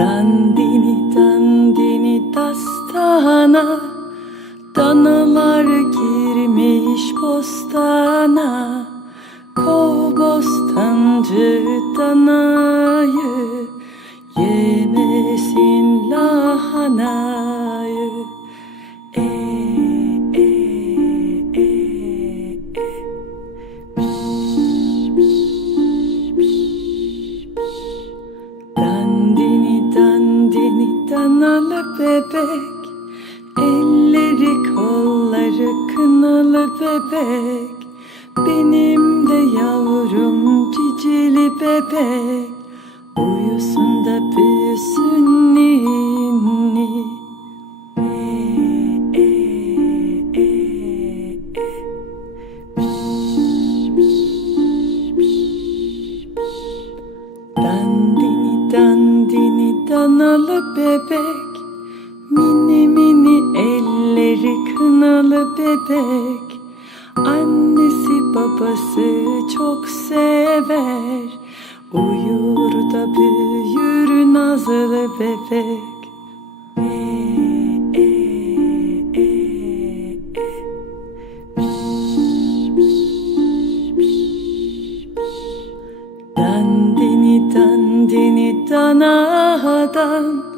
Dandini dandini dastana Danalar girmiş bostana. bebek. Elleri kolları kınalı bebek. Benim de yavrum cicili bebek. Uyusun da bebek tek. Annesi babası çok sever. Uyur da büyür nazlı bebek. E, e, e, dandini dandini danahadan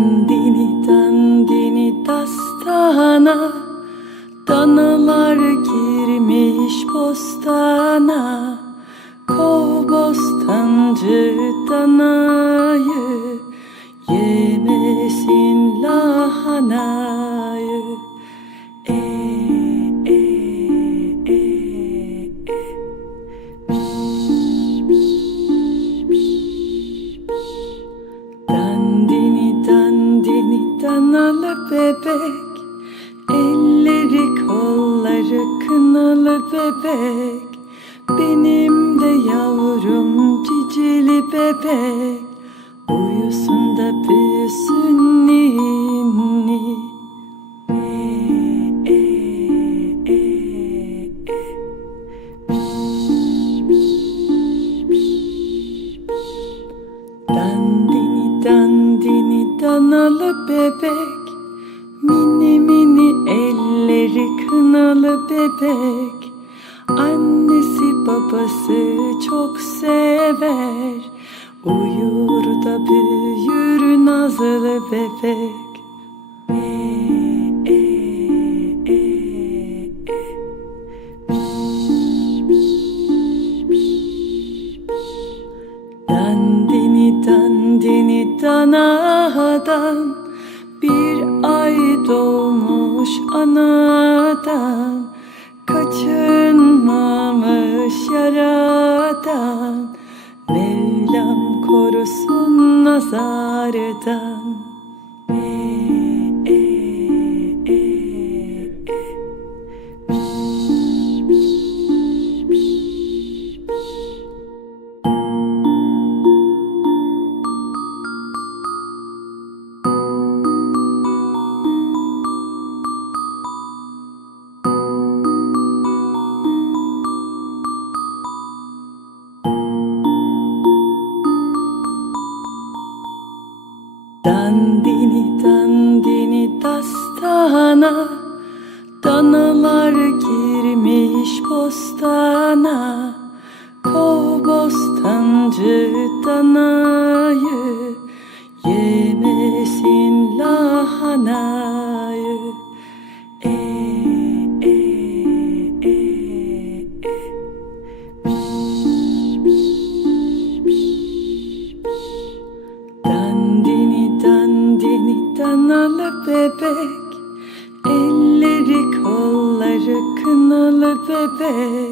Dandini dangini dastana Danalar girmiş bostana. Kov bostancı dana. Dandini dandini dastana. Danalar girmiş bostana. Kov bostancı dana. Kınalı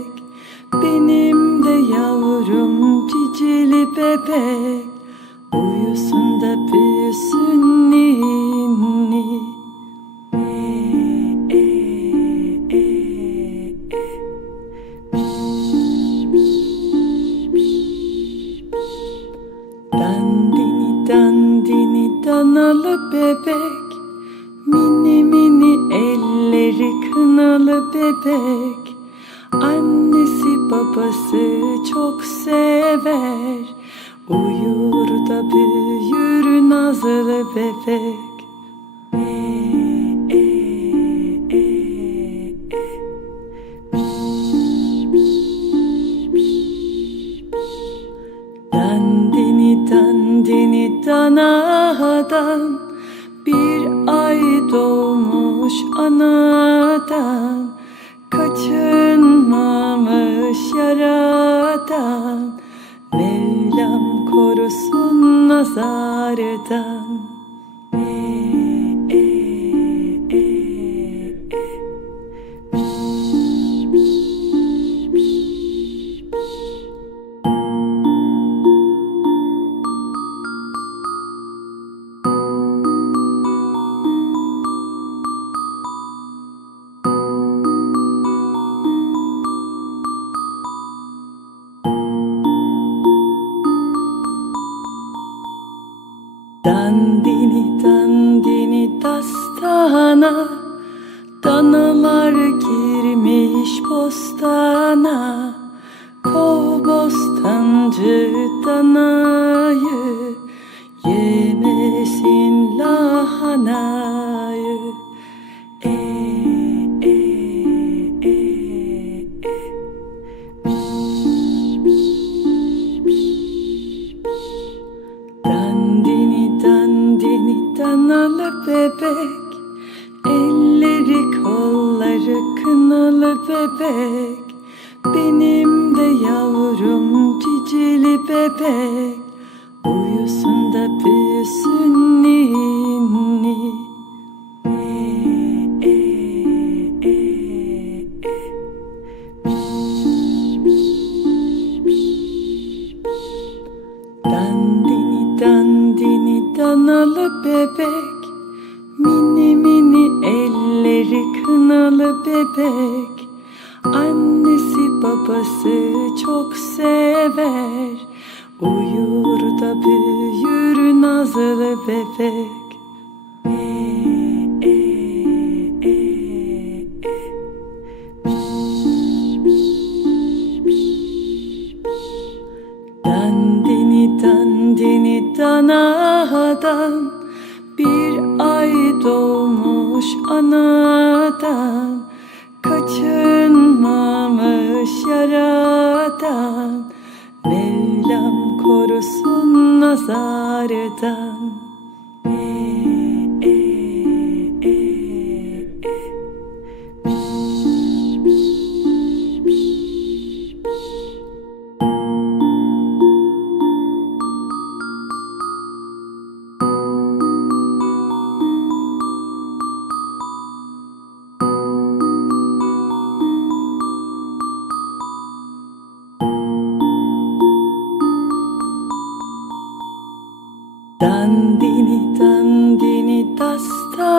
dastana Danalar girmiş bostana Kov bostancı danayı Yemesin lahanayı. E, e, e, e. Dandini dandini danalı bebek bebek. Benim de yavrum cicili bebek. Uyusun da büyüsün ninni. Dandini dandini danalı bebek. Mini mini elleri kınalı bebek babası çok sever Uyur da büyür nazlı bebek E, e, e, e. Dandini dandini danadan Bir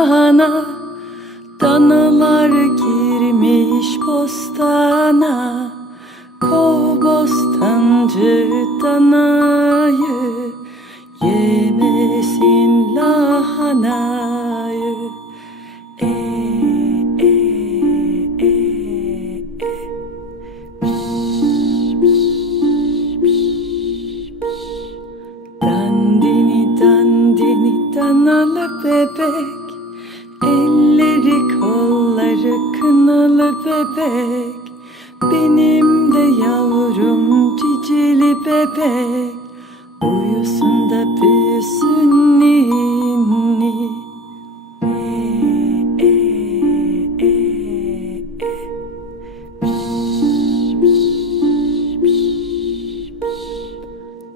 dastana Danalar girmiş bostana. Kov bostancı danayı Yemesin lahanayı. E, e, e, e. Dandini dandini danalı bebek kınalı bebek Benim de yavrum cicili bebek. Uyusun da büyüsün ninni. E, e, e, e.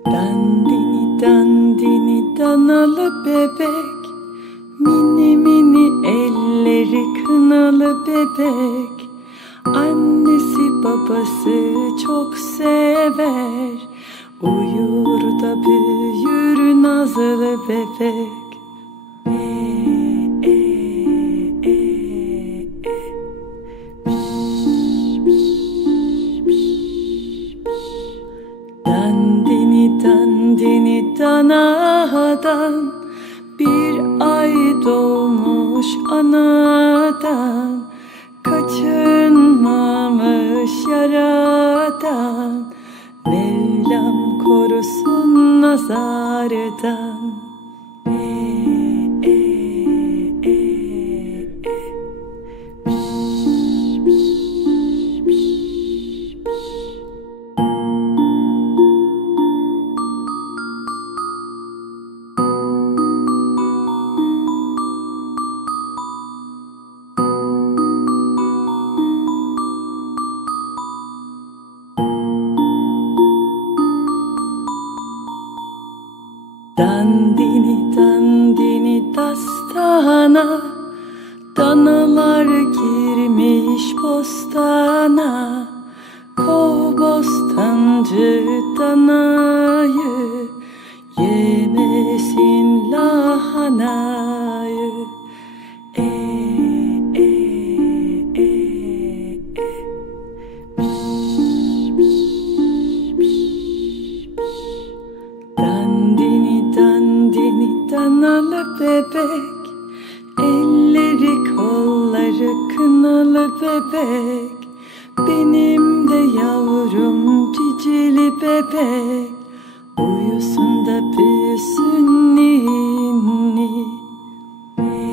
Dandini dandini danalı bebek. Mini mini kınalı bebek babası çok sever. Uyur da büyür nazlı bebek. E, e, e, e. Dandini dandini danadan dastana Danalar girmiş bostana. Kov bostancı danayı Yemesin lahanayı. E, e, e, e. Dandini dandini danalı bebek bebek Benim de yavrum cicili bebek. Uyusun da büyüsün ninni. E,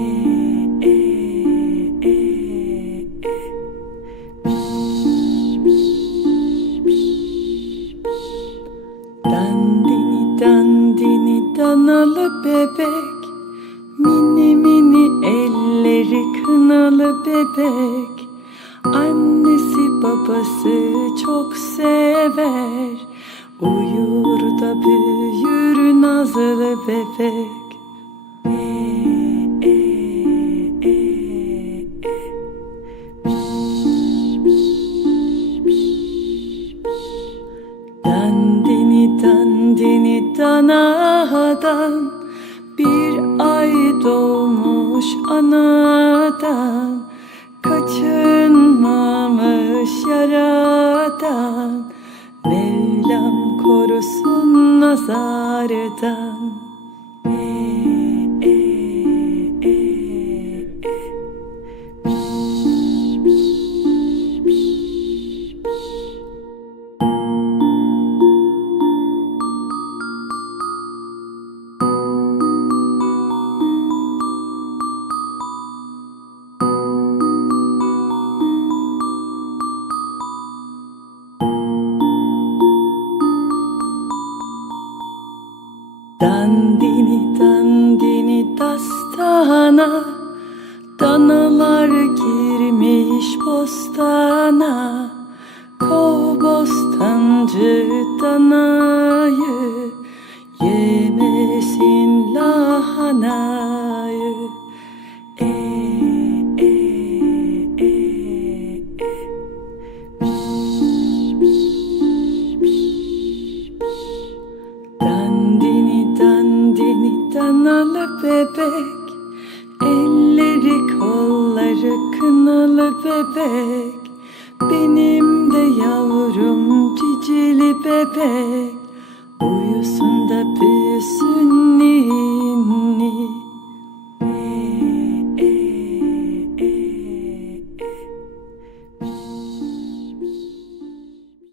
danalı bebek. Mini mini elleri kınalı bebek babası çok sever. Uyur da büyür nazlı bebek dastana Danalar girmiş bostana. Kov bostancı danayı Yemesin lahanayı. E, e, e, e. Dandini dandini danalı bebek bebek. Benim de yavrum cicili bebek